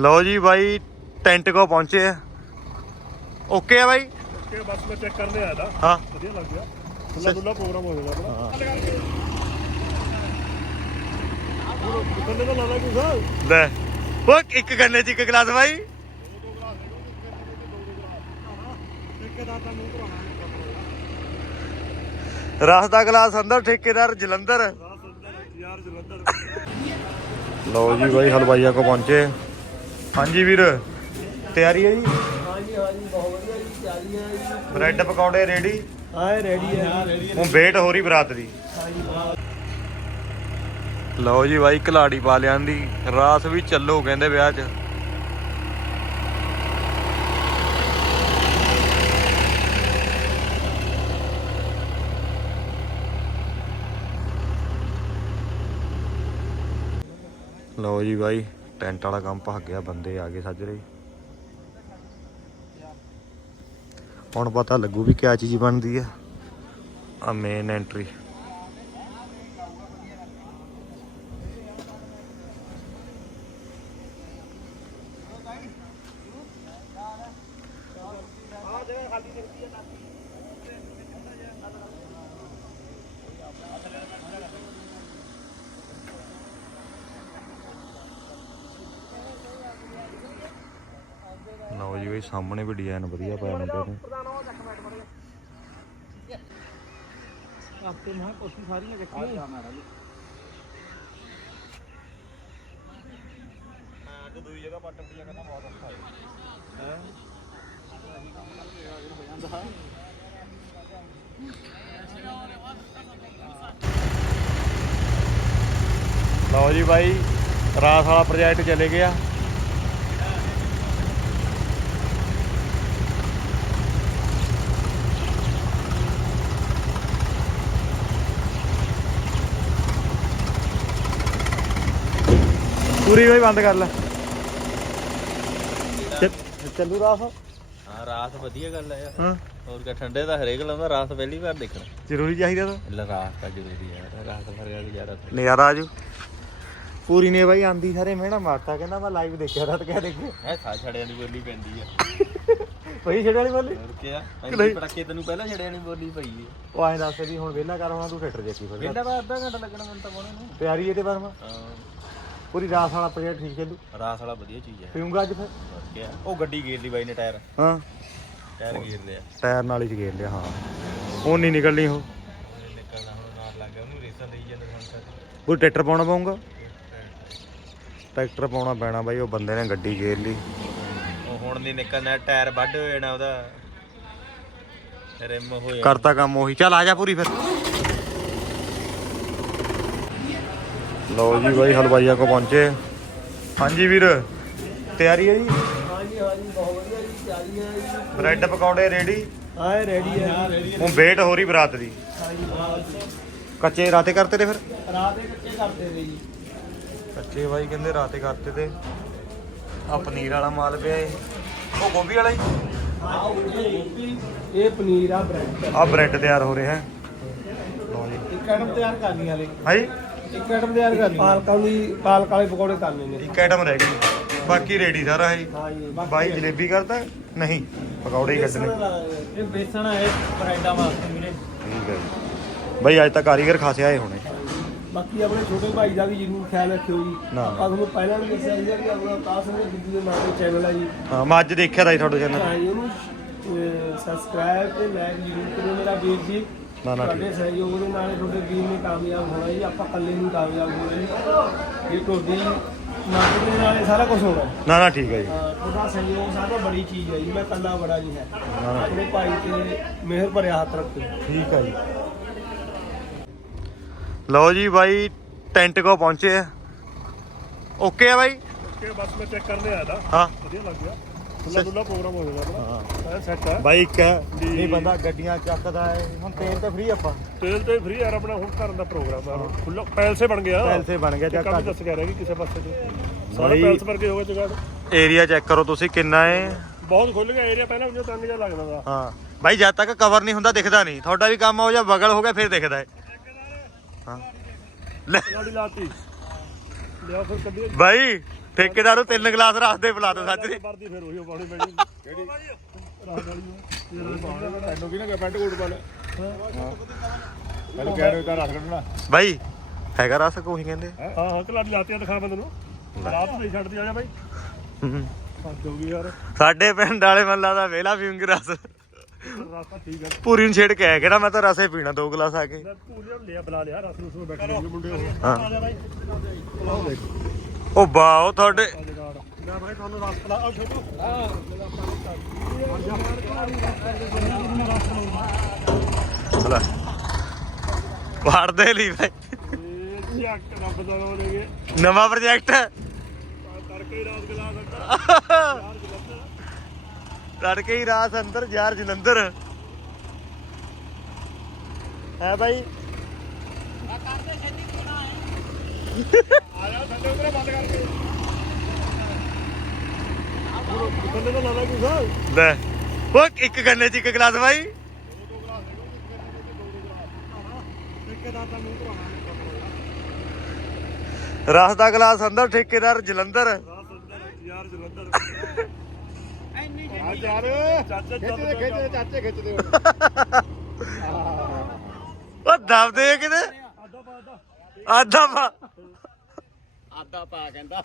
ਲਓ ਜੀ ਬਾਈ ਟੈਂਟ ਕੋ ਪਹੁੰਚੇ ਆ। ਓਕੇ ਆ ਬਾਈ? ਕਿ ਬਸ ਮੈਂ ਚੈੱਕ ਕਰਨੇ ਆਇਆ ਦਾ ਹਾਂ। ਵਧੀਆ ਲੱਗ ਗਿਆ। ਖੁੱਲਾ ਖੁੱਲਾ ਪ੍ਰੋਗਰਾਮ ਹੋ ਜਾਣਾ ਆਪਣਾ। ਬੰਦੇ ਦਾ ਲਾਣਾ ਕੁਛ ਲੈ ਉਹ ਇੱਕ ਗੰਨੇ ਚ ਇੱਕ ਗਲਾਸ ਬਾਈ। ਇੱਕ ਦਾ ਤਾਂ ਮੂੰਹ ਕਰਾਉਣਾ ਰਸ ਦਾ ਗਲਾਸ ਅੰਦਰ ਠੇਕੇਦਾਰ ਜਲੰਧਰ। ਯਾਰ ਜਲੰਧਰ। ਲਓ ਜੀ ਬਾਈ ਹਲਵਾਈਆ ਕੋ ਪਹੁੰਚੇ। ਹਾਂਜੀ ਵੀਰ ਤਿਆਰੀ ਹੈ ਜੀ? ਹਾਂਜੀ ਹਾਂਜੀ ਬਹੁਤ ਵਧੀਆ ਜੀ ਤਿਆਰੀ ਹੈ ਜੀ। ਬ੍ਰੈਡ ਪਕੌੜੇ ਰੈਡੀ ਹਾਂ ਰੈਡੀ ਹੈ ਹੁਣ ਵੇਟ ਹੋ ਰਹੀ ਬਰਾਤ ਦੀ। ਲਓ ਜੀ ਬਾਈ ਕਲਾੜੀ ਪਾ ਲਿਆਂਦੀ। ਰਾਤ ਵੀ ਚੱਲੋ ਕਹਿੰਦੇ ਵਿਆਹ 'ਚ। ਲਓ ਜੀ ਬਾਈ ਟੈਂਟ ਵਾਲਾ ਕੰਮ ਭੱਗ ਗਿਆ, ਬੰਦੇ ਆ ਗਏ ਸੱਜਰੇ। ਹੁਣ ਪਤਾ ਲੱਗੂ ਵੀ ਕਿਆ ਚੀਜ਼ ਬਣਦੀ ਆ। ਆ ਮੇਨ ਐਂਟਰੀ ਬਈ ਸਾਹਮਣੇ ਵੀ ਡਿਜ਼ਾਈਨ ਵਧੀਆ ਪਾਇਆ ਮੁੰਡੇ ਨੇ। ਆਪਕੇ ਮਾਂ ਕੋਠੀ ਸਾਰੀਆਂ ਦੇਖੀਆਂ ਦੂਜੀ ਜਗ੍ਹਾ ਪੱਟ ਪੀਆ ਕਰਨਾ ਬਹੁਤ ਔਖਾ ਹੈ। ਲਓ ਜੀ ਬਾਈ ਰਾਤ ਵਾਲਾ ਪ੍ਰੋਜੈਕਟ ਚਲੇ ਗਿਆ। ਪੂਰੀ ਬਾਈ ਬੰਦ ਕਰ ਲੈ। ਚੱਲ- ਰਾਤ ਹਾਂ ਰਾਤ ਵਧੀਆ ਗੱਲ ਹੈ। ਯਾਰ ਹਾਂ। ਹੋਰ ਕਾ ਠੰਡੇ ਦਾ ਹਰੇਕ ਲਾਉਂਦਾ ਰਾਤ ਪਹਿਲੀ ਵਾਰ ਦੇਖਣਾ। ਜ਼ਰੂਰੀ ਚਾਹੀਦਾ ਤਾਂ। ਲੈ ਰਾਤ ਤਾਂ ਜ਼ਰੂਰੀ ਹੈ ਰਾਤ ਭਰਿਆ ਗੁਜ਼ਾਰਾ ਨਜ਼ਾਰਾ ਆਜੂ ਪੂਰੀ ਨੇ ਬਾਈ ਆਂਦੀ ਸਾਰੇ ਮਿਹਣਾ ਮਾਰਤਾ ਕਹਿੰਦਾ ਮੈਂ ਲਾਈਵ ਦੇਖਿਆ ਰਾਤ ਕਹਿ ਦੇਖੇ ਹੈ ਸਾ ਛੜਿਆਂ ਦੀ ਬੋਲੀ ਪੈਂਦੀ ਆ। ਪਈ ਛੇੜ ਵਾਲੀ ਬੋਲੀ? ਹੋਰ ਕੀ ਆ। ਪਹਿਲੀ ਪਟਾਕੇ ਤੈਨੂੰ ਪਹਿਲਾਂ ਛੜਿਆਂ ਦੀ ਬੋਲੀ ਪਈ ਹੈ ਉਹ ਐਂ ਦੱਸ ਵੀ ਹੁਣ ਵਿਹਲਾ ਕਰ ਹੋਣਾ ਤੂੰ ਥੀਏਟਰ ਦੇਖੀ ਫਿਰ ਪਹਿਲਾਂ ਤਾਂ ਅੱਧਾ ਘੰਟਾ ਲੱਗਣਾ ਮੈਨੂੰ ਤਾਂ ਪਾਉਣੇ ਨੂੰ। ਤਿਆਰੀ ਇਹਦੇ ਪਰ ਮੈਂ ਹਾਂ। ਪੂਰੀ ਰਾਤ ਵਾਲਾ ਪ੍ਰੋਜੈਕਟ ਠੀਕ ਚੱਲੂ ਰਾਤ ਵਾਲਾ ਵਧੀਆ ਚੀਜ਼ ਹੈ। ਪੀਊਂਗਾ ਅੱਜ ਫਿਰ? ਆ ਉਹ ਗੱਡੀ ਗੇਰ ਲਈ ਬਾਈ ਨੇ ਟਾਇਰ। ਹਾਂ। ਟਾਇਰ ਗੇਰ ਲਿਆ। ਟਾਇਰ ਨਾਲ ਹੀ ਗੇਰ ਲਿਆ ਹਾਂ। ਉਹ ਨਹੀਂ ਨਿਕਲਣੀ ਉਹ। ਨਿਕਲਣਾ ਹੁਣ ਨਾਲ ਲੱਗ ਗਿਆ ਉਹਨੂੰ ਰੇਸਾਂ ਦੇਈ ਜਾਂਦੇ ਹੁਣ ਤੱਕ ਕੋਈ ਟਰੈਕਟਰ ਪਾਉਣਾ ਪਊਗਾ? ਟਰੈਕਟਰ ਪਾਉਣਾ ਪੈਣਾ ਬਾਈ ਉਹ ਬੰਦੇ ਨੇ ਗੱਡੀ ਗੇਰ ਲਈ। ਉਹ ਹੁਣ ਨਹੀਂ ਨਿਕਲਣਾ ਟਾਇਰ ਵੱਢ ਹੋ ਜਾਣਾ ਉਹਦਾ। ਰਿਮ ਹੋ ਕਰਤਾ ਕੰਮ ਉਹੀ। ਚੱਲ ਆ ਜਾ ਪੂਰੀ ਫਿਰ। ਲਓ ਜੀ ਬਾਈ ਹਲਵਾਈਆ ਕੋ ਪਹੁੰਚੇ। ਹਾਂਜੀ ਵੀਰ ਤਿਆਰੀ ਹੈ ਜੀ? ਹਾਂਜੀ ਹਾਂਜੀ ਬਹੁਤ ਵਧੀਆ ਜੀ ਤਿਆਰੀ ਹੈ ਜੀ। ਬ੍ਰੈਡ ਪਕੌੜੇ ਰੈਡੀ ਹਾਂ ਰੈਡੀ ਹੈ ਹੁਣ ਵੇਟ ਹੋ ਰਹੀ ਬਰਾਤ ਦੀ। ਹਾਂਜੀ ਕੱਚੇ ਰਾਤੇ ਕਰਤੇ ਨੇ ਫਿਰ? ਰਾਤ ਕੱਚੇ ਕਰਦੇ ਨੇ ਜੀ। ਕੱਚੇ ਬਾਈ ਕਹਿੰਦੇ ਰਾਤੇ ਕਰਤੇ ਤੇ। ਆ ਪਨੀਰ ਵਾਲਾ ਮਾਲ ਪਿਆ ਏ ਉਹ ਗੋਭੀ ਵਾਲਾ ਹੀ ਇਹ ਪਨੀਰ ਆ ਬ੍ਰੈਡ ਆ ਬ੍ਰੈਡ ਤਿਆਰ ਹੋ ਰਿਹਾ ਹੈ। ਲਓ ਜੀ। ਇੱਕ ਆਈਟਮ ਤਿਆਰ ਕਰਨੀ ਵਾਲੇ ਹਾਂਜੀ? ਇੱਕ ਆਈਟਮ ਤਿਆਰ ਕਰਨੀ ਪਾਲਕਾਂ ਦੀ ਪਾਲਕ ਵਾਲੇ ਪਕੌੜੇ ਕਰਨੇ ਨੇ। ਇੱਕ ਆਈਟਮ ਰਹਿ ਗਈ। ਬਾਕੀ ਰੈਡੀ ਸਾਰਾ ਹੈ ਹਾਂ ਜੀ ਬਾਈ ਜਲੇਬੀ ਕਰਤਾ? ਨਹੀਂ ਪਕੌੜੇ ਹੀ ਕੱਢਣੇ। ਇਹ ਬੇਸਣ ਹੈ ਬ੍ਰੈਡਾਂ ਵਾਸਤੇ ਵੀਰੇ। ਠੀਕ ਹੈ ਜੀ। ਬਾਈ ਅੱਜ ਤਾਂ ਕਾਰੀਗਰ ਖਾਸੇ ਆਏ ਹੋਣੇ। ਬਾਕੀ ਆਪਣੇ ਛੋਟੇ ਭਾਈ ਦਾ ਵੀ ਜ਼ਰੂਰ ਖਿਆਲ ਰੱਖਿਓ ਜੀ। ਨਾ। ਆਪਾਂ ਤੁਹਾਨੂੰ ਪਹਿਲਾਂ ਵੀ ਦੱਸਿਆ ਸੀਗਾ ਕਿ ਆਪਣਾ ਕਾਸ ਸਿੰਘ ਬਿੱਦੂ ਦੇ ਨਾਮ ਤੇ ਚੈਨਲ ਹੈ ਜੀ। ਹਾਂ ਮੈਂ ਅੱਜ ਦੇਖਿਆ ਤਾਂ ਤੁਹਾਡੇ ਚੈਨਲ ਹਾਂ ਜੀ ਉਹਨੂੰ ਸਬਸਕ੍ਰਾਈਬ ਤੇ ਲਾਈਕ ਜ਼ਰੂਰ ਕਰਿਓ ਮੇਰਾ ਵੀਰ ਜੀ। ਨਾ, ਨਾ, ਤੁਹਾਡੇ ਸਹਿਯੋਗ ਦੇ ਨਾਲ ਤੁਹਾਡੇ ਵੀਰ ਨੇ ਕਾਮਯਾਬ ਹੋਣਾ ਜੀ ਆਪਾਂ ਇਕੱਲੇ ਨਹੀਂ ਕਾਮਯਾਬ ਹੋਣਾ ਜੀ। ਇਹ ਤੁਹਾਡੀ ਮਦਦ ਦੇ ਨਾਲ ਸਾਰਾ ਕੁਝ ਹੋਣਾ। ਨਾ ਨਾ ਠੀਕ ਹੈ ਜੀ। ਹਾਂ, ਤੁਹਾਡਾ ਸਹਿਯੋਗ ਸਾਡਾ ਬੜੀ ਚੀਜ਼ ਹੈ ਜੀ ਮੈਂ ਇਕੱਲਾ ਬੜਾ ਨਹੀਂ ਹੈ। ਆਪਣੇ ਭਾਈ ਤੇ ਮਿਹਰ ਭਰਿਆ ਹੱਥ ਰੱਖੋ। ਠੀਕ ਹੈ ਜੀ। ਲਓ ਜੀ ਬਾਈ ਟੈਂਟ ਕੋ ਪਹੁੰਚੇ ਆ। ਓਕੇ ਆ ਬਾਈ? ਕਿ ਬਸ ਮੈਂ ਚੈੱਕ ਕਰਨੇ ਆਇਆ ਦਾ ਹਾਂ। ਵਧੀਆ ਲੱਗ ਗਿਆ। ਖੁੱਲਾ ਖੁੱਲਾ ਪ੍ਰੋਗਰਾਮ ਹੋ ਹਾਂ ਆਪਣਾ। ਸੈੱਟ ਹੈ। ਬਾਈ ਇੱਕ ਹੈ। ਜੀ। ਨਹੀਂ ਬੰਦਾ ਗੱਡੀਆਂ ਚੱਕਦਾ ਹੈ। ਹੁਣ ਤੇਲ ਤੇ ਫ੍ਰੀ ਆਪਾਂ। ਤੇਲ ਤੇ ਫ੍ਰੀ ਯਾਰ ਆਪਣਾ ਹੁਣ ਕਰਨ ਦਾ ਪ੍ਰੋਗਰਾਮ ਆ ਖੁੱਲਾ ਪੈਲਸੇ ਬਣ ਗਿਆ। ਪੈਲਸੇ ਬਣ ਗਿਆ ਕੰਮ ਚੱਕ। ਦੱਸ ਗਿਆ ਰਹਿ ਗਈ ਕਿਸੇ ਪਾਸੇ ਤੇ। ਸਾਰੇ ਪੈਲਸ ਵਰਗੇ ਹੋ ਗਏ ਜਗ੍ਹਾ ਏਰੀਆ ਚੈੱਕ ਕਰੋ ਤੁਸੀਂ ਕਿੰਨਾ ਹੈ। ਬਹੁਤ ਖੁੱਲ ਗਿਆ ਏਰੀਆ ਪਹਿਲਾਂ ਜੋ ਤੰਗ ਜਿਹਾ ਲੱਗਦਾ ਦਾ ਹਾਂ। ਬਾਈ ਜਦ ਤੱਕ ਕਵਰ ਨਹੀਂ ਹੁੰਦਾ ਦਿਖਦਾ ਨਹੀਂ। ਤੁਹਾਡਾ ਵੀ ਕੰਮ ਹੋ ਜਾ ਬਗਲ ਹੋ ਗਿਆ ਫਿਰ ਦਿਖਦਾ ਹੈ। ਹਾਂ। ਲੈ। ਲਾਤੀ। ਲਿਆ ਫਿਰ ਕੱਢੀ। ਬਾਈ ਠੇਕੇਦਾਰ ਨੂੰ ਤਿੰਨ ਗਲਾਸ ਰਸ ਦੇ ਪਿਲਾ ਦੋ ਸੱਚ ਦੀ ਵਰਦੀ ਫਿਰ ਉਹੀ ਪਾਉਣੀ ਪੈਣੀ ਕਿਹੜੀ? ਰਾਤ ਵਾਲੀ ਤੈਨੂੰ ਕੀ ਨਾ ਕਿ ਪੈਂਟ ਕੋਟ ਪਾ ਲੈ ਮੈਨੂੰ ਕਹਿ ਰਹੇ ਤਾਂ ਰੱਖ ਲੈਣਾ। ਬਾਈ ਹੈਗਾ ਰਸ ਕੋਈ ਕਹਿੰਦੇ? ਹਾਂ? ਹਾਂ ਕਲਾੜੀ ਲਾਤੀਆਂ ਦਿਖਾ ਬੰਦੇ ਨੂੰ ਰਾਤ ਨਹੀਂ ਛੱਡਦੀ ਆ ਜਾ ਬਾਈ। ਹੂੰ। ਹੱਦ ਹੋ ਗਈ ਯਾਰ। ਸਾਡੇ ਪਿੰਡ ਵਾਲੇ ਮੱਲਾ ਦਾ ਵੇਲਾ ਪੀਉਂਗੇ ਰਸ। ਪੂਰੀ ਨੂੰ ਛੇੜ ਕੇ ਆਇਆ ਕਿਹੜਾ ਮੈਂ ਤਾਂ ਰਸੇ ਪੀਣਾ ਦੋ ਗਲਾਸ ਆ ਕੇ। ਮੈਂ ਪੂਰੀਆਂ ਲਿਆ ਬੁਲਾ ਲਿਆ ਨੂੰ ਸੁਬਹ ਬੈਠੇ ਮੁੰਡੇ ਹਾਂ। ਆ ਉਹ ਬਾਓ ਤੁਹਾਡੇ ਆ ਮੈਂ ਭਾਈ ਤੁਹਾਨੂੰ ਰਸ ਪਲਾ ਆ ਛੋਟੂ ਲੈ। ਵੜਦੇ ਲਈ ਕੇ ਨਵਾਂ ਪ੍ਰੋਜੈਕਟ ਤੜਕੇ ਹੀ ਰਾਤ ਗਲਾਸ ਅੰਦਰ ਯਾਰ ਜਲੰਧਰ। ਤੜਕੇ ਹੀ ਰਾਤ ਅੰਦਰ ਯਾਰ ਜਲੰਧਰ ਹੈ ਬਾਈ ਆਇਆ ਥੱਲੇ ਉਤਰੇ ਬੰਦ ਕਰਕੇ ਥੱਲੇ ਤਾਂ ਲਾ। ਲਾ ਕੁਛ ਲੈ ਉਹ ਇੱਕ ਗੰਨੇ ਚ ਇੱਕ ਗਲਾਸ ਬਾਈ। ਠੇਕੇਦਾਰ ਦਾ ਮੂੰਹ ਧਵਾਣਾ ਰਸ ਦਾ ਗਲਾਸ ਅੰਦਰ, ਠੇਕੇਦਾਰ ਜਲੰਧਰ। ਰਾਤ ਯਾਰ ਜਲੰਧਰ ਆ ਯਾਰ ਚਾਚਾ ਖਿੱਚਦੇ ਚਾਚੇ ਖਿੱਚਦੇ ਉਹ ਦਬਦੇ ਕਿਤੇ। ਆਦਾ ਬਾਦਾ ਆਦਾ ਪਾ ਆਦਾ ਪਾ ਕਹਿੰਦਾ।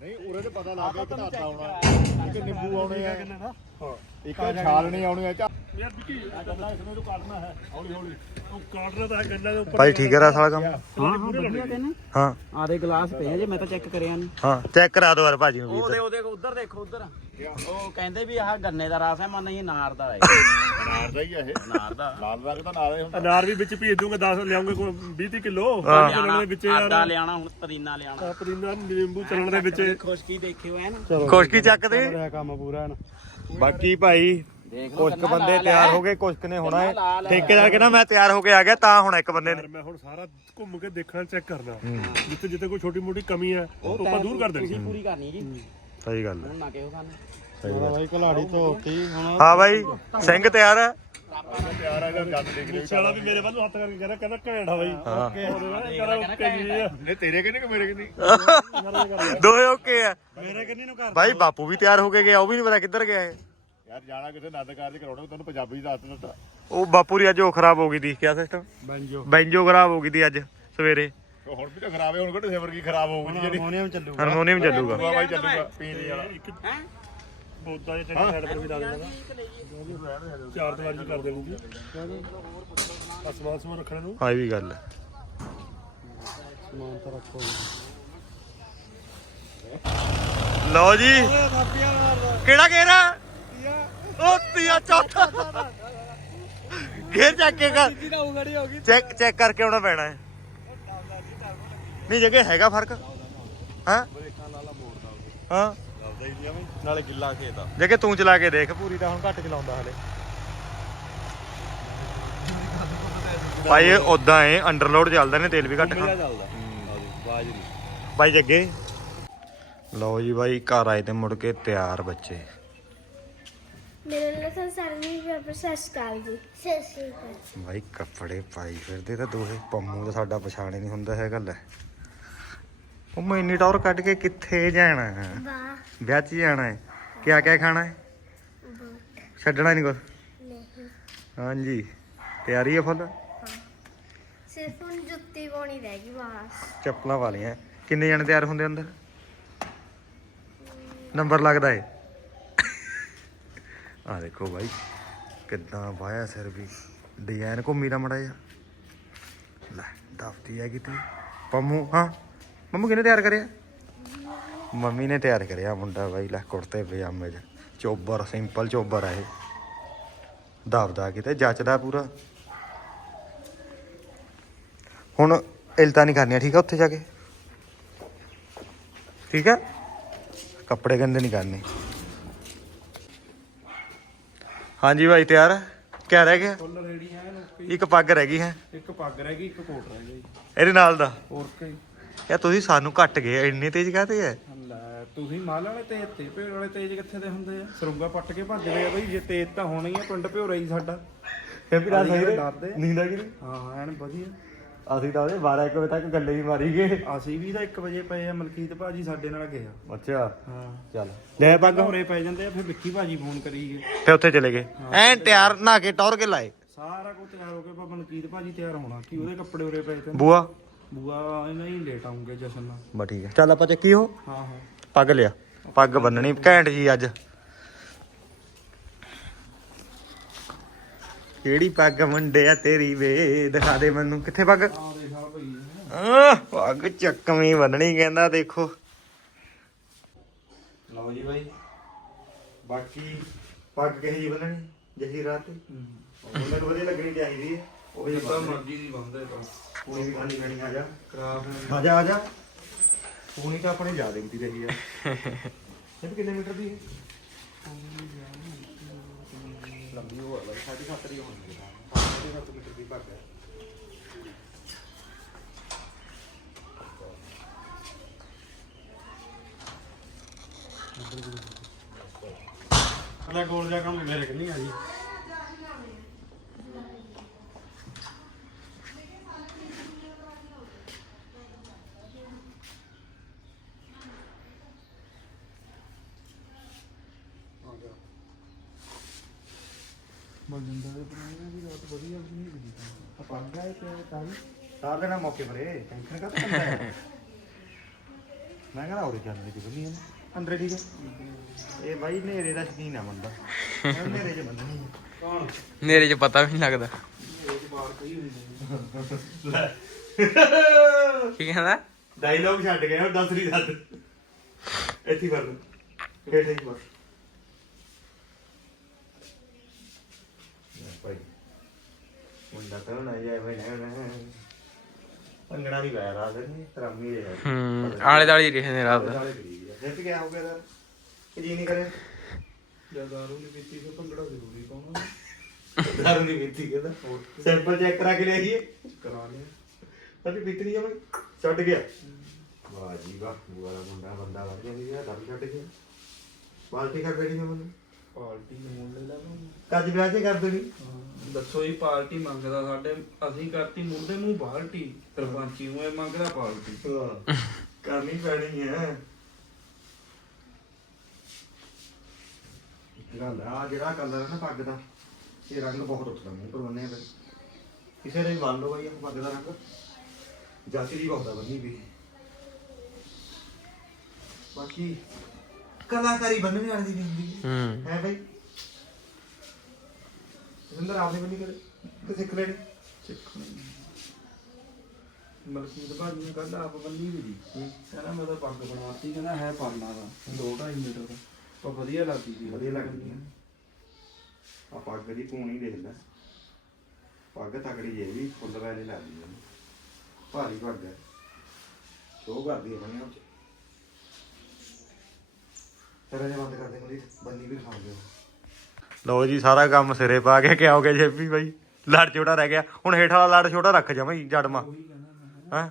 ਨਹੀਂ ਉਰੇ ਤੇ ਪਤਾ ਲੱਗ ਗਿਆ ਕਿ ਧਾਤਾ ਆਉਣਾ ਇੱਕ ਨਿੰਬੂ ਆਉਣੇ ਆ ਇੱਕ ਛਾਲਣੀ ਆਉਣੀ ਆ ਚਾ ਯਾਰ ਵਿੱਕੀ ਗੰਨਾ ਇਸ ਨੂੰ ਤੂੰ ਕਾਟਣਾ ਹੈ ਹੌਲੀ ਹੌਲੀ ਤੂੰ ਕਾਟਣਾ ਤਾਂ ਹੈ ਗੰਨਾ ਦੇ ਉੱਪਰ ਭਾਈ ਠੀਕ ਹੈ ਰਸ ਵਾਲਾ ਕੰਮ? ਹਾਂ ਹਾਂ ਵਧੀਆ ਕਹਿੰਦੇ ਹਾਂ। ਆਦੇ ਗਲਾਸ ਪਏ ਆ ਜੇ ਮੈਂ ਤਾਂ ਚੈੱਕ ਕਰਿਆ ਨਹੀਂ ਹਾਂ ਚੈੱਕ ਕਰਾ ਦੋ ਯਾਰ ਭਾਜੀ ਨੂੰ ਵੀ। ਉਹਦੇ। ਉਹਦੇ ਉਧਰ ਦੇਖੋ ਉਧਰ। ਉਹ ਕਹਿੰਦੇ ਵੀ ਆਹ ਗੰਨੇ ਦਾ ਰਸ ਹੈ ਮਨ ਨਹੀਂ ਨਾਰ ਦਾ ਹੈ। ਨਾਰ ਦਾ ਹੀ ਆ ਇਹ। ਨਾਰ ਦਾ। ਲਾਲ ਰੰਗ ਦਾ ਨਾਰ ਹੈ ਹੁਣ ਅਨਾਰ ਵੀ ਵਿੱਚ ਭੇਜ ਦੂੰਗਾ 10 ਲਿਆਉਂਗੇ ਕੋਈ 20 30 ਕਿਲੋ। ਹਾਂ। ਚੱਲਣ ਦੇ ਵਿੱਚ ਆਦਾ ਯਾਰ ਲਿਆਣਾ ਹੁਣ ਪਦੀਨਾ ਲਿਆਣਾ ਪਦੀਨਾ ਨਿੰਬੂ ਚੱਲਣ ਦੇ ਵਿੱਚ। ਖੁਸ਼ਕੀ ਦੇਖਿਓ ਹੈ ਨਾ ਖੁਸ਼ਕੀ ਚੱਕਦੇ ਕੰਮ ਪੂਰਾ ਹੈ ਨਾ ਬਾਕੀ ਭਾਈ ਦੇਖ ਲਓ ਕੁਛ ਕੁ ਬੰਦੇ ਤਿਆਰ ਹੈ। ਗਏ ਕੁਛ ਕੁ ਨੇ ਹੋਣਾ ਹੈ। ਠੇਕੇਦਾਰ ਕਹਿੰਦਾ ਮੈਂ ਤਿਆਰ ਹੋ ਕੇ ਆ ਗਿਆ ਤਾਂ ਹੁਣ ਇੱਕ ਬੰਦੇ ਨੇ ਮੈਂ ਹੁਣ ਸਾਰਾ ਘੁੰਮ ਕੇ ਦੇਖਣਾ ਚੈੱਕ ਕਰਨਾ। ਜਿੱਥੇ ਜਿੱਥੇ ਕੋਈ ਛੋਟੀ ਮੋਟੀ ਕਮੀ ਹੈ ਉਹ ਆਪਾਂ ਦੂਰ ਕਰ ਦੇਣੀ। ਤੁਸੀਂ ਪੂਰੀ ਕਰਨੀ ਜੀ। ਸਹੀ ਗੱਲ ਹੈ। ਹੁਣ ਨਾ ਕਿਹੋ ਖਾਣਾ ਸਹੀ ਗੱਲ ਬਾਈ ਕਲਾੜੀ ਧੋਤੀ ਹੁਣ ਹਾਂ ਭਾਈ ਸਿੰਘ ਤਿਆਰ ਹੈ। ਪਿਆਰ ਆ ਜਦ ਦੇਖ ਲਈ ਚਲਾ ਵੀ ਮੇਰੇ ਵੱਲ ਹੱਥ ਕਰਕੇ ਕਹਿੰਦਾ ਕਹਿੰਦਾ ਘੈਂਟ ਆ ਬਾਈ। ਹਾਂ। ਕਹਿੰਦਾ ਓਕੇ ਜੀ ਨਹੀਂ ਤੇਰੇ ਕਿੰਨੇ ਕਿ ਮੇਰੇ ਕਿੰਨੀ? ਦੋਏ ਓਕੇ ਆ। ਮੇਰੇ ਕੰਨੀ ਨੂੰ ਕਰ ਭਾਈ ਬਾਪੂ ਵੀ ਤਿਆਰ ਹੋ ਕੇ ਗਿਆ ਉਹ ਵੀ ਨਹੀਂ ਪਤਾ ਕਿੱਧਰ ਗਿਆ ਹੈ ਯਾਰ ਜਾਣਾ ਕਿਤੇ ਨੰਦ ਕਾਰਜ ਕਰਾਉਣਾ ਤੁਹਾਨੂੰ ਪੰਜਾਬੀ ਦਾ ਹੱਥ ਦਿੱਤਾ। ਉਹ ਬਾਪੂ ਦੀ ਅੱਜ ਉਹ ਖਰਾਬ ਹੋ ਗਈ ਦੀ ਕਿਆ ਸਿਸਟਮ ਬੰਜੋ। ਬੈਂਜੋ ਖਰਾਬ ਹੋ ਗਈ ਦੀ ਅੱਜ ਸਵੇਰੇ। ਉਹ ਹੁਣ ਵੀ ਤਾਂ ਖਰਾਬ ਹੈ ਹੁਣ ਕਿਹੜੇ ਸੇਵਰ ਕੀ ਖਰਾਬ ਹੋ ਗਈ ਜਿਹੜੀ ਹਾਰਮੋਨੀਅਮ ਚੱਲੂ ਹਾਰਮੋਨੀਅਮ ਚੱਲੂਗਾ। ਬਾਈ ਚੱਲੂਗਾ ਪੀਣ ਵਾਲਾ। ਬੋਦਾ ਜਿਹਾ ਚੰਗਾ ਸਾਈਡ ਪਰ ਵੀ ਲਾ ਦੇਣਾ। ਚਾਰ ਦੀਵਾਰੀ ਕਰ ਦੇਣੀ ਜੀ ਅਸਮਾਨ ਸਮਾਨ ਰੱਖਣ ਨੂੰ। ਹਾਂ ਇਹ ਵੀ ਗੱਲ ਹੈ। ਸਮਾਨ ਤਾਂ ਰੱਖੋ ਲਓ ਜੀ। ਕਿਹੜਾ ਘੇਰਾ? ਉਹ ਤੀਆ ਚੌਥਾ। ਘੇਰ ਚੱਕ ਕੇ ਕਰ। ਚੈੱਕ ਚੈੱਕ ਕਰਕੇ ਆਉਣਾ ਪੈਣਾ ਹੈ। ਨਹੀਂ ਜਗੇ ਹੈਗਾ ਫ਼ਰਕ? ਹਾਂ? ਹਾਂ। ਨਾਲੇ ਗਿੱਲਾ ਖੇਤ ਆ। ਜਗੇ ਤੂੰ ਚਲਾ ਕੇ ਦੇਖ ਪੂਰੀ ਤਾਂ ਹੁਣ ਘੱਟ ਚਲਾਉਂਦਾ ਹਲੇ। ਭਾਈ ਉਦਾਂ ਏ ਅੰਡਰਲੋਡ ਚੱਲਦਾ ਨੇ ਤੇਲ ਵੀ ਘੱਟ ਖਾਂਦਾ ਚੱਲਦਾ। ਬਾਜਰੀ ਭਾਈ ਜੱਗੇ। ਲਓ ਜੀ ਭਾਈ ਘਰ ਆਏ ਤੇ ਮੁੜ ਕੇ ਤਿਆਰ ਬੱਚੇ। ਮੇਰੇ ਲਈ ਤਾਂ ਸਾਰੀ ਪੇਪਰ ਸਸਕਾਲ ਜੀ। ਅਕਾਲ। ਭਾਈ ਕੱਪੜੇ ਪਾਈ ਫਿਰਦੇ ਤਾਂ ਦੋਹੇ। ਪੰਮੂ ਤਾਂ ਸਾਡਾ ਪਛਾਣੇ ਨਹੀਂ ਹੁੰਦਾ ਹੈਗਾ ਲੈ। ਪੰਮੂ ਇੰਨੀ ਟੌਰ ਕੱਢ ਕੇ ਕਿੱਥੇ ਜਾਣਾ ਹੈ? ਵਾਹ। ਵਿਆਹ 'ਚ ਜਾਣਾ ਹੈ? ਕਿਆ ਕਿਆ ਖਾਣਾ ਹੈ? ਛੱਡਣਾ ਨਹੀਂ ਕੁਛ? ਨਹੀਂ। ਹਾਂਜੀ। ਤਿਆਰੀ ਹੈ ਫੁੱਲ? ਸਿਰਫ ਹੁਣ ਜੁੱਤੀ ਪਾਉਣੀ ਰਹਿ ਗਈ ਬਸ। ਚੱਪਲਾਂ ਪਾ ਲਈਆਂ। ਕਿੰਨੇ ਜਣੇ ਤਿਆਰ ਹੁੰਦੇ ਅੰਦਰ? ਨੰਬਰ ਲੱਗਦਾ ਏ। ਆ ਦੇਖੋ ਬਾਈ, ਕਿੱਦਾਂ ਵਾਇਆ ਸਿਰ ਵੀ। ਡਿਜ਼ਾਈਨ ਘੁੰਮੀ ਦਾ ਮੜਾ ਜਾ ਲੈ ਦਫਤੀ ਹੈ ਕਿਤੇ ਪੰਮੂ, ਹਾਂ? ਮੰਮੂ ਕਿਹਨੇ ਤਿਆਰ ਕਰਿਆ? ਮੰਮੀ ਨੇ ਤਿਆਰ ਕਰਿਆ ਮੁੰਡਾ ਬਾਈ, ਲੈ, ਕੁੜਤੇ ਪਜਾਮੇ ਚ। ਚੋਬਰ ਸਿੰਪਲ ਚੋਬਰ ਆ ਇਹ। ਦਬਦਾ ਕਿਤੇ ਜੱਚਦਾ ਪੂਰਾ। ਹੁਣ ਇਲਤਾ ਨਹੀਂ ਕਰਨੀਆਂ, ਠੀਕ ਆ ਉੱਥੇ ਜਾ ਕੇ? ਠੀਕ ਆ? ਕੱਪੜੇ ਗੰਦੇ ਨਹੀਂ ਕਰਨੇ। ਹਾਂਜੀ ਭਾਈ ਤਿਆਰ? ਕਿਆ ਰਹਿ ਗਿਆ? ਫੁੱਲ ਰੈਡੀ ਹੈ ਇੱਕ ਪੱਗ ਰਹਿ ਗਈ ਹੈ? ਇੱਕ ਪੱਗ ਰਹਿ ਗਈ ਇੱਕ ਕੋਟ ਰਹਿ ਗਈ ਇਹਦੇ ਨਾਲ ਦਾ? ਹੋਰ ਕੀ ਯਾ ਤੁਸੀਂ ਸਾਨੂੰ ਘੱਟ ਗਏ ਇੰਨੇ ਤੇਜ਼ ਕਾਤੇ ਹੈ ਲੈ ਤੁਸੀਂ ਮਾਲ ਵਾਲੇ ਤੇਜ਼ ਤੇ ਭੇੜ ਵਾਲੇ ਤੇਜ਼ ਕਿੱਥੇ ਦੇ ਹੁੰਦੇ ਆ? ਸਰੂੰਗਾ ਪੱਟ ਕੇ ਭੱਜਦੇ ਆ ਬਈ ਜੇ ਤੇਜ਼ ਤਾਂ ਹੋਣੀ ਆ ਪਿੰਡ ਭਿਓਰਾ ਹੀ ਸਾਡਾ। ਇਹ ਵੀ ਰਾਤ ਸਹੀ? ਡਰਦੇ ਆ। ਨੀਂਦ ਆ ਗਈ ਹਾਂ ਐਨ ਵਧੀਆ। ਅਸੀਂ ਤਾਂ ਉਹਦੇ 12 1 ਵਜੇ ਤੱਕ ਗੱਲੇ ਹੀ ਮਾਰੀ ਗਏ। ਅਸੀਂ ਵੀ ਤਾਂ 1 ਵਜੇ ਪਏ ਆ ਮਲਕੀਤ ਭਾਜੀ ਸਾਡੇ ਨਾਲ ਗਏ ਆ। ਅੱਛਾ। ਹਾਂ। ਚੱਲ। ਲੈ ਪੱਗ ਘੋਰੇ ਪੈ ਜਾਂਦੇ ਆ ਫਿਰ ਵਿੱਕੀ ਭਾਜੀ ਫੋਨ ਕਰੀਏ ਤੇ ਉੱਥੇ ਚਲੇ ਗਏ। ਐਨ ਤਿਆਰ ਨਹਾ ਕੇ ਟੌਰ ਕੇ ਲਾਏ। ਸਾਰਾ ਕੁਝ ਤਿਆਰ ਹੋ ਗਿਆ ਪਰ ਮਲਕੀਤ ਭਾਜੀ ਤਿਆਰ ਹੋਣਾ ਕਿ ਉਹਦੇ ਕੱਪੜੇ ਉਰੇ ਪਏ ਤੇ। ਬੂਆ? ਬੂਆ ਇਹਨਾਂ ਹੀ ਲੇਟ ਆਉਂਗੇ ਜਸ਼ਨ ਨਾਲ। ਬਾ ਠੀਕ ਹੈ ਚੱਲ ਆਪਾਂ ਚੱਕੀ ਹੋ ਹਾਂ ਹਾਂ। ਪੱਗ ਲਿਆ। ਪੱਗ ਬੰਨਣੀ ਘੈਂਟ ਜੀ ਅੱਜ। ਕਿਹੜੀ ਪੱਗ ਮੁੰਡਿਆ ਤੇਰੀ ਵੇ? ਦਿਖਾ ਦੇ ਮੈਨੂੰ। ਕਿੱਥੇ ਪੱਗ? ਆ ਪੱਗ ਚੱਕਵੀਂ ਬੰਨਣੀ ਕਹਿੰਦਾ ਦੇਖੋ। ਲਓ ਜੀ ਬਾਈ। ਬਾਕੀ ਪੱਗ ਕਿਹੀ ਜੀ ਬੰਨਣੀ? ਜਹੀ ਰਾਤ ਮੈਨੂੰ ਵਧੀਆ ਲੱਗਣੀ ਚਾਹੀਦੀ ਹੈ। ਉਹ ਵੀ ਤਾਂ ਮਰਜ਼ੀ ਦੀ ਬੰਦੇ ਤਾਂ ਪੂਰੀ ਵੀ ਖਾਣੀ ਪੈਣੀ ਆ ਜਾ। ਖਰਾਬ ਆ ਜਾ ਆ ਜਾ। ਪੂਣੀ ਤਾਂ ਆਪਣੇ ਜ਼ਿਆਦਾ ਹੁੰਦੀ ਰਹੀ ਆ। ਇਹ ਕਿੰਨੇ ਮੀਟਰ ਦੀ ਹੈ? ਲੰਬੀ ਹੋ ਲੱਗ ਸਾਡੀ ਖਾਤਰ ਹੋਣੀ ਹੈ ਸਾਡੀ ਖਾਤਰ ਮੀਟਰ ਦੀ ਪੱਗ ਹੈ ਅਗਲਾ ਗੋਲ ਜਾ ਕੰਮ ਮੇਰੇ ਕੋਲ ਨਹੀਂ ਆ ਜੀ। ਬਲਜਿੰਦਰ ਦੇ ਪੁਰਾਣੇ ਦੀ ਰਾਤ ਵਧੀਆ ਵੀ ਨਹੀਂ ਗਈ ਤਾਂ ਪੱਗ ਹੈ ਤੇ ਤਾਂ ਸਾਰ ਦੇਣਾ ਮੌਕੇ ਪਰੇ ਟੈਨਸ਼ਨ ਕਾ ਤਾਂ ਮੈਂ ਕਹਿੰਦਾ ਉਰੇ ਜਾਂਦੇ ਦੀ ਬੰਨੀ ਅੰਦਰੇ ਠੀਕ ਹੈ। ਇਹ ਬਾਈ ਨੇਰੇ ਦਾ ਸ਼ਕੀਨ ਆ ਬੰਦਾ। ਨੇਰੇ ਚ ਹੈ। ਕੌਣ? ਨੇਰੇ 'ਚ ਪਤਾ ਵੀ ਨਹੀਂ ਲੱਗਦਾ। ਇਹ ਚ ਕਹੀ ਹੋਈ ਨੇ ਲੈ। ਕੀ ਕਹਿੰਦਾ? ਡਾਇਲੌਗ ਛੱਡ ਗਿਆ ਉਹ ਦੱਸ ਨਹੀਂ ਦੱਸ ਇੱਥੇ ਹੀ ਕਰ ਹੇਠ ਹੀ ਬਸ ਭਾਈ ਮੁੰਡਾ ਤਾਂ ਨਾ ਜਾਏ ਭਾਈ ਨਾ ਪੰਗੜਾ ਨਹੀਂ ਪਾਇਆ ਰਾਤ ਨੇ ਤਰਾਮੀ ਦੇ ਹੂੰ ਆਲੇ ਦਾਲੇ ਰਹੇ ਨੇ ਰਾਤ ਦਾ। ਜਿੱਤ ਗਿਆ ਹੋ ਗਿਆ ਸਰ ਕਿ ਜੀ ਨਹੀਂ ਕਰੇ ਜਦ ਦਾਰੂ ਨਹੀਂ ਪੀਤੀ ਫਿਰ ਭੰਗੜਾ ਜ਼ਰੂਰੀ ਪਾਉਣਾ। ਦਾਰੂ ਨਹੀਂ ਪੀਤੀ ਕਹਿੰਦਾ ਸੈਂਪਲ ਚੈੱਕ ਕਰਾ ਕੇ ਲੈ ਆਈਏ ਕਰਾ ਲਿਆ। ਸਾਡੀ ਪੀਤੀ ਨਹੀਂ ਜਮੇ ਛੱਡ ਗਿਆ। ਵਾਹ ਜੀ ਵਾਹ ਬੁਆ ਦਾ ਮੁੰਡਾ ਬੰਦਾ ਵੜ ਗਿਆ ਜੀ ਦਾਰੂ ਛੱਡ ਗਿਆ। ਬਾਲਟੀ ਕਰ ਬੈਠੀ ਮੈਨੂੰ ਪਾਰਟੀ ਨੂੰ ਲੈ ਲਾ ਕੱਜ ਵਿਆਹ ਚ ਕਰ ਦੇਣੀ ਦੱਸੋ ਜੀ ਪਾਰਟੀ ਮੰਗਦਾ ਸਾਡੇ ਅਸੀਂ ਕਰਤੀ ਮੁੰਡੇ ਮੂੰਹ ਬਾਲਟੀ ਸਰਪੰਚੀ ਨੂੰ ਇਹ ਮੰਗਦਾ ਪਾਰਟੀ ਕਰਨੀ ਪੈਣੀ ਹੈ। ਗੱਲ ਆ ਜਿਹੜਾ ਕਲਰ ਹੈ ਨਾ ਪੱਗ ਦਾ ਇਹ ਰੰਗ ਬਹੁਤ ਉੱਠਦਾ ਮੂੰਹ ਪਰ ਬੰਨਿਆ ਫਿਰ ਕਿਸੇ ਨੇ ਵੀ ਮੰਨ ਲਓ ਬਈ ਇਹ ਪੱਗ ਦਾ ਰੰਗ। ਜਾਤੀ ਦੀ ਬਹੁਤ ਆ ਬੰਨੀ ਵੀ। ਬਾਕੀ ਕਲਾਕਾਰੀ ਬੰਨਣੇ ਵਾਲੀ ਦੀ ਨਹੀਂ ਹੁੰਦੀ ਹੂੰ। ਹੈ ਬਈ? ਜਿੰਦਰ ਆਪਨੇ ਬੰਨੀ ਕਰੇ ਤੇ ਸਿੱਖ ਲੈਣੀ। ਮਲਕੀਤ ਭਾਜੀ ਨੇ ਕੱਲ ਆਪ ਬੰਨੀ ਵੀ ਦੀ। ਕਹਿੰਦਾ ਮੈਂ ਤਾਂ ਪੱਗ ਬਣਾਤੀ ਕਹਿੰਦਾ ਹੈ ਪਰਨਾ ਦਾ 2.5 ਮੀਟਰ ਦਾ। ਪਰ ਵਧੀਆ ਲੱਗਦੀ ਸੀ। ਵਧੀਆ ਲੱਗਦੀ ਹੈ ਆ ਪੱਗ ਦੀ ਪੂਣੀ ਦੇਖ ਲੈ। ਪੱਗ ਤਕੜੀ ਜੇ ਵੀ ਫੁੱਲ ਵੈਲੇ ਲੱਗਦੀ ਹੈ ਭਾਰੀ ਪੱਗ ਹੈ ਸ਼ੋ ਕਰਦੀ ਹੈ ਬਣੀ ਉਹ ਤੇਰਾ ਜੇ ਬੰਦ ਕਰ ਦੇ ਮਰੀ ਬੰਨੀ ਵੀ ਖਾਂ ਦਿਓ ਲਓ ਜੀ, ਸਾਰਾ ਕੰਮ ਸਿਰੇ ਪਾ ਕੇ ਕਿਆ ਹੋ ਗਿਆ ਜੇਪੀ ਬਾਈ? ਲੜ ਛੋਟਾ ਰਹਿ ਗਿਆ। ਹੁਣ ਹੇਠ ਵਾਲਾ ਲੜ ਛੋਟਾ ਰੱਖ ਜਾਵਾਂ ਜੜਮਾ। ਉਹੀ ਹਾਂ?